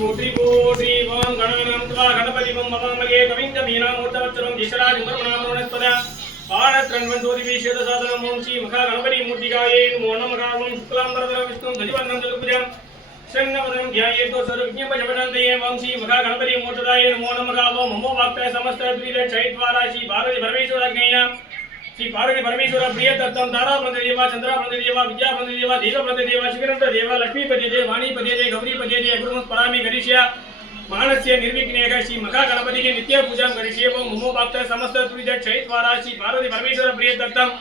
போற்றி போற்றி ஓம் கணானாம் துவா கணபதிவம் மகாமகே கவிந்த மீனாமூர்த்தவச்சலம் ஈஸ்வராஜுமர்மணாமருணஸ்பத ஆனத்ரன்வன் ஜோதி வீஷேத சாதனம் ஓம் ஸ்ரீ மகா கணபதி மூர்த்திகாயே நமோ நமः ஓம் சுக்லாம்பரதரம் விஷ்ணும் ததிவர்ணம் சதுர்புஜம் शरणवदनं ध्यायेतो सर्वज्ञपजपदन्तये ओम श्री महा गणपति मूर्तदाय नमो नमः ओम ममो वाक्य समस्त प्रीत चैत्वारा श्री पार्वती परमेश्वराज्ञेय श्री पार्वती परमेश्वर प्रिय तत्त्वं तारापति देवा चंद्रापति देवा विद्यापति देवा देवपति देवा शिखरपति देवा लक्ष्मीपति देवा वाणीपति देवा गौरीपति देवा गुरुमत् परामि करिष्य मानस्य निर्विघ्नेन श्री महा गणपति के नित्य पूजा करिष्ये ओम ममो वाक्य समस्त प्रीत चैत्वारा श्री पार्वती परमेश्वर प्रिय तत्त्वं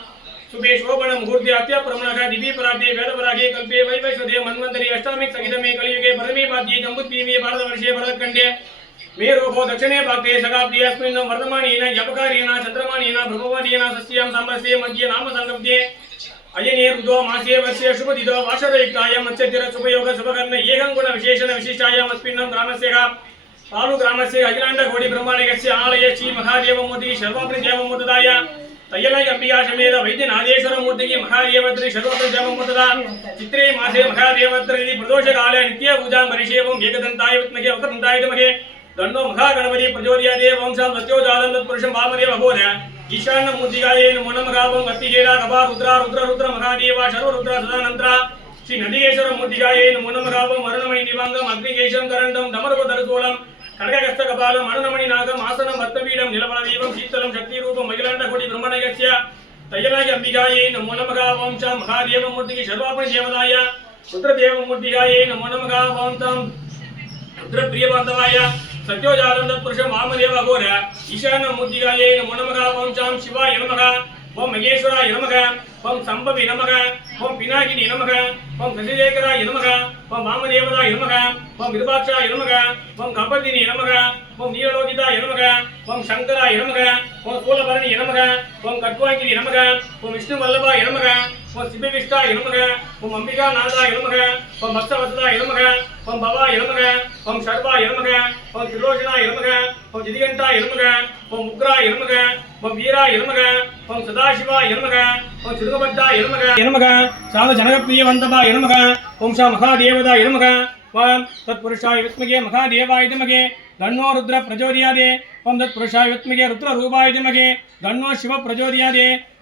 सुबे शोभन मुहूर्ते अत्य प्रमणः दिव्य पराधे वेदपरागे कल्पे वैवैश्वदे मन्वन्तरी अष्टामिक संहितमे कलियुगे प्रथमे पाद्ये जम्बुद्वीपे भारतवर्षे भरतखण्डे मे रोगो दक्षिणे भागे सगाब्दे अस्मिन् वर्धमानेन जपकारेण चन्द्रमानेन ब्रह्मवादेन सस्यां साम्बस्ये मध्ये नाम संगब्दे अयने रुदो मासे वर्षे शुभदिदो वाषरयुक्ताय मत्स्यतिर शुभयोग शुभकर्ण एकं गुण विशेषण विशिष्टायां अस्मिन् ग्रामस्य पालु ग्रामस्य अखिलाण्ड कोटि ब्रह्माण्डस्य आलय श्री महादेवमूर्ति सर्वप्रि देवमूर्तदाय तयलय अंबिका समेत वैद्यनाथेश्वर मूर्ति महादेवत्री सर्वप्रजमूर्तदा चित्रे मासे महादेवत्री प्रदोष काले नित्य पूजा परिषेवं एकदन्ताय विद्महे वक्रदन्ताय धीमहि दण्डो महागणपति प्रचोदयात् वंशं सत्योजातं तत्पुरुषं वामदेव अभूत् ईशान मूर्तिकाय नमो नमः ओम गतिकेरा कपा रुद्र रुद्र रुद्र महादेव सर्वरुद्र सदानंतर श्री नंदिकेश्वर मूर्तिकाय नमो नमः ओम अरुणमणि निवांगम अग्निकेशं करण्डं दमरुपधरसोलं खड्गहस्त कपालम अरुणमणि नागम आसनं भक्तपीठं नीलवलदीपं शीतलं शक्तिरूपं महिलाण्ड कोटि ब्रह्मणयस्य तयलाय अंबिकायै नमो नमः ओम च महादेवमूर्तिके सर्वापरि देवताय रुद्रदेवमूर्तिकायै नमो नमः ओम तं रुद्रप्रियबान्धवाय सत्योजातं तत्पुरुषं वामदेव अघोर ईशानमूर्तिकायै नमो नमः ओम च शिवाय नमः ओम महेश्वराय नमः ओम संभवी नमः ओम पिनाकिनी नमः ओम शशिशेखराय नमः ओम वामदेवताय नमः ओम विरूपाक्षाय नमः ओम कपदिनी नमः ओम नीललोकिताय नमः ओम शंकराय नमः ओम शूलभरणी नमः ओम कट्वांगिनी नमः ओम विष्णुवल्लभाय नमः ओम शिवविष्टाय नमः ओम अंबिकानाथाय नमः ओम भक्तवत्सलाय नमः ओम भवाय नमः ओम शर्वाय नमः ओम त्रिलोचनाय नमः ओम जिदिगंटाय नमः ओम उग्राय नमः ओम वीराय नमः ओम सदाशिवाय नमः ओम चिरुगभट्टाय नमः साध जनकप्रियवन्तभाय नमः ओम सा महादेवताय नमः ओम तत्पुरुषाय विद्महे महादेवाय धीमहि तन्नो रुद्र प्रचोदयात् ओम तत्पुरुषाय विद्महे रुद्ररूपाय धीमहि तन्नो शिव प्रचोदयात्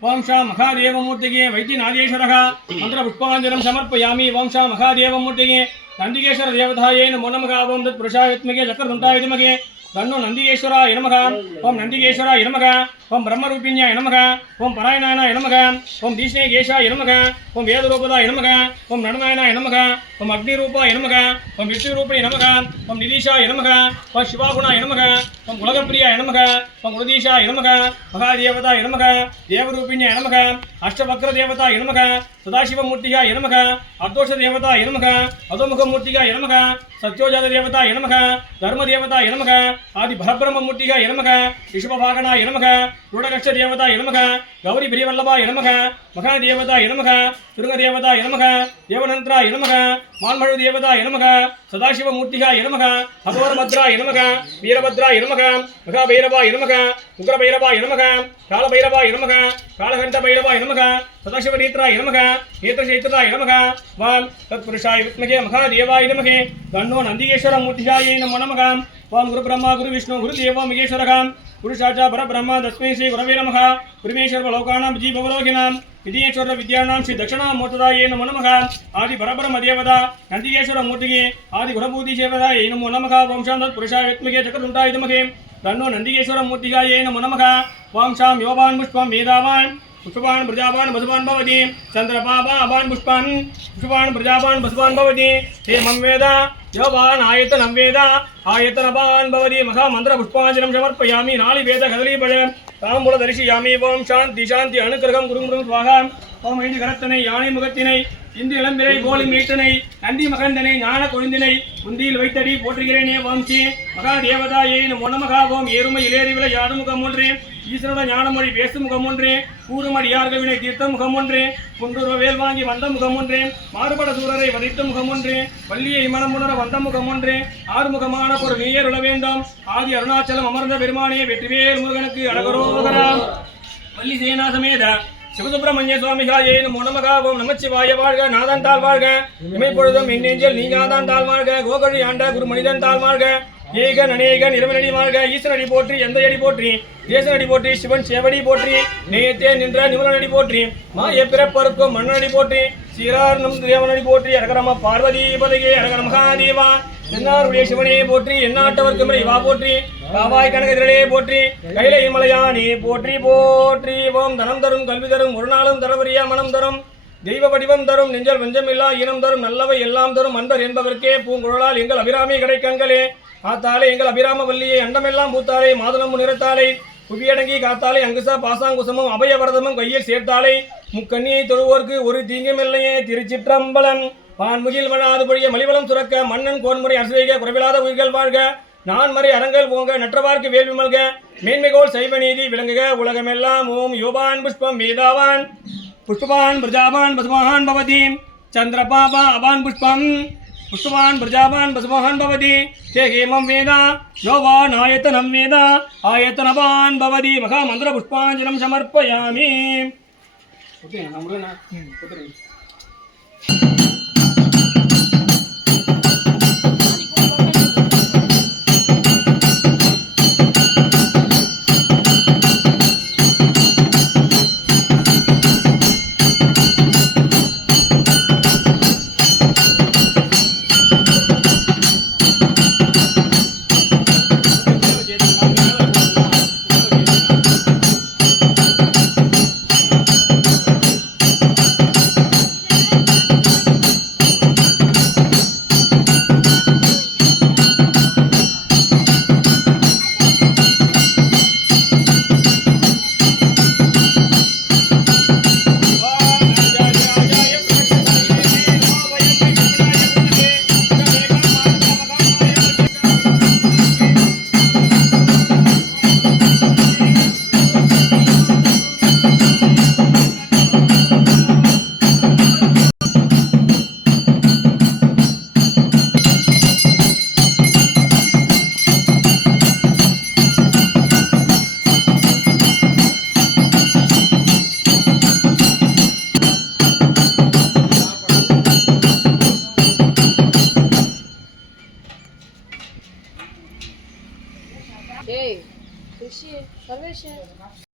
ओम सा महादेवमूर्तिगे वैद्यनाथेश्वरः मन्त्रपुष्पाञ्जलिं समर्पयामि ओम सा महादेवमूर्तिगे नन्दिकेश्वर देवतायै नमो नमः ओम तत्पुरुषाय विद्महे चक्रधुण्डाय धीमहि तन्नो नन्दिकेश्वराय नमः ओम नन्दिकेश्वराय नमः ओम ब्रह्मरूपिण्याय नमः ओम परायणाय नमः ओम दीष्णेकेशाय नमः ओम वेदरूपदाय नमः ओम नडनायनाय नमः ओम अग्निरूपाय नमः ओम विष्णुरूपिणे नमः ओम निधीशाय नमः ओम शिवागुणाय नमः ओम गुणगप्रियाय नमः ओम गुणदीशाय नमः महादेवताय नमः देवरूपिण्याय नमः अष्टवक्रदेवताय नमः सदाशिवमूर्तिकाय नमः अर्धोषदेवताय नमः अधोमुखमूर्तिकाय नमः सत्योजातदेवताय नमः धर्मदेवताय नमः आदि परब्रह्ममूर्तिकाय नमः ऋषभवाहनाय नमः रूढकक्षदेवताय नमः गौरीप्रियवल्लभाय नमः महादेवताय नमः दुर्गदेवताय नमः देवनन्त्राय नमः मान्मळुदेवताय नमः सदाशिवमूर्तिकाय नमः अघोरभद्राय नमः वीरभद्राय नमः महाभैरवाय नमः उग्रभैरवाय नमः कालभैरवाय नमः कालकण्ठभैरवाय नमः सदाशिवनेत्राय नमः नेत्रचैत्राय नमः वां तत्पुरुषाय विद्महे महादेवाय धीमहि तन्नो नन्दिकेश्वरमूर्तिकाय नमो नमः ओम गुरुब्रह्मा गुरुविष्णु गुरुदेवो महेश्वरः गुरुसाक्षात् परब्रह्म तस्मै श्री गुरवे नमः गुरुमेश्वरलोकानां जीववलोकिनां विद्येश्वर विद्यानां श्री दक्षिणामूर्तदाय नमो नमः आदि परब्रह्म देवता नन्दिकेश्वरमूर्तिगे आदि गुरुभूतिसेवदाय नमो नमः ओम शां तत्पुरुषाय विद्महे चक्रधुण्डाय धीमहि तन्नो नन्दिकेश्वरमूर्तिकाय नमो नमः ओम शां योवान् पुष्पं वेदावान् पुष्पान् प्रजावान् वसुवान् भवति चन्द्रपावान् पुष्पान् पुष्पान् प्रजावान् वसुवान् भवति हेमं वेद योवान् आयतनं वेद आयतनवान् भवति महामन्त्रपुष्पाञ्जलिं समर्पयामि नालिवेद कदलीफल ताम्बूलं दर्शयामि ओम शान्ति शान्ति अनुग्रहं गुरुं गुरुं स्वाहा ओम ऐந்து கரத்தனை யானை முகத்தினை இந்து இளம்பிறை போலி மீட்டனை நந்தி மகந்தனை ஞான கொழுந்தினை முந்தியில் வைத்தடி போற்றுகிறேனே ஓம் ஸ்ரீ மகாதேவதாயை நமோ நமः ஓம் ஏறுமை இலேறி விளையாடு முகம் ஒன்றே ஈஸ்வரோட ஞானமொழி பேசு முகம் ஒன்றே கூறுமடியார்கள் வினை தீர்த்த முகம் ஒன்றே குன்றுருவ வேல் வாங்கி வந்த முகம் ஒன்றே மாறுபட சூரரை வதைத்த முகம் ஒன்றே வள்ளியை மனமுணர வந்த முகம் ஒன்றே ஆறுமுகமான ஒரு நீயர் உள வேண்டாம் ஆதி அருணாச்சலம் அமர்ந்த பெருமானே வெற்றிவேல் முருகனுக்கு அழகரோகராம் வள்ளி சேனா சமேத சிவசுப்பிரமணிய சுவாமிகாயே நமோ நமக. ஓம் நமச்சிவாய வாழ்க. நாதன் தாழ் வாழ்க. இமைப்பொழுதும் எண்ணெஞ்சல் நீங்காதான் தாழ் வாழ்க. கோகழி ஆண்ட குரு மனிதன் தாழ் வாழ்க. ஏகன் அநேகன் இறைவனடி வாழ்க. ஈசனடி போற்றி எந்தையடி போற்றி தேசனடி போற்றி சிவன் சேவடி போற்றி நேயத்தே நின்ற நிமலனடி போற்றி மாய பிறப்பருக்கும் மன்னனடி போற்றி சீரார் நம் தேவனடி போற்றி அரகரம பார்வதி பதகே அரகர மகாதேவா என்னாருடைய சிவனே போற்றி எந்நாட்டவர்க்கும் இறைவா போற்றி காவாய் கனகதிரளே போற்றி கைலை மலையானே போற்றி போற்றி. ஓம் தனம் தரும் கல்வி தரும் ஒரு நாளும் தரவரியா மனம் தரும் தெய்வ வடிவம் தரும் நெஞ்சல் வஞ்சமில்லா இனம் தரும் நல்லவை எல்லாம் தரும் அன்பர் என்பதற்கே பூங்குழலால் எங்கள் அபிராமி கிடைக்கண்களே ஆத்தாலே எங்கள் அபிராம வல்லியை அண்டமெல்லாம் பூத்தாலே மாதுளம் நிறத்தாலே புவியடங்கி காத்தாலே அங்குசா பாசாங்குசமும் அபயவரதமும் கையில் சேர்த்தாலே முக்கண்ணியை தொழுவோர்க்கு ஒரு தீங்கும் இல்லையே. திருச்சிற்றம்பலம். பான்முகில் மழாது பொழிய மலிவளம் சுரக்க மன்னன் கோன்முறை அரசு குறைவில்லாத உயிர்கள் வாழ்க. நான் மறை அரங்கல் போங்க நற்றவார்க்கு வேள்வி மல்க மேன்மைகோள் சைவ நீதி விளங்குக உலகமெல்லாம். ஓம் யோபான் புஷ்பம் வேதாவான் புஷ்பவான் பிரஜாவான் பசுமோகான் பவதி சந்திரபாபா அபான் புஷ்பம் புஷ்பவான் பிரஜாவான் பசுமோகான் பவதி ஹே ஹேமம் வேதா யோவான் ஆயத்தனம் வேதா ஆயத்தனவான் பவதி மகா மந்திர புஷ்பாஞ்சலம் சமர்ப்பயாமி. Hey, Rishi, Sarvesh.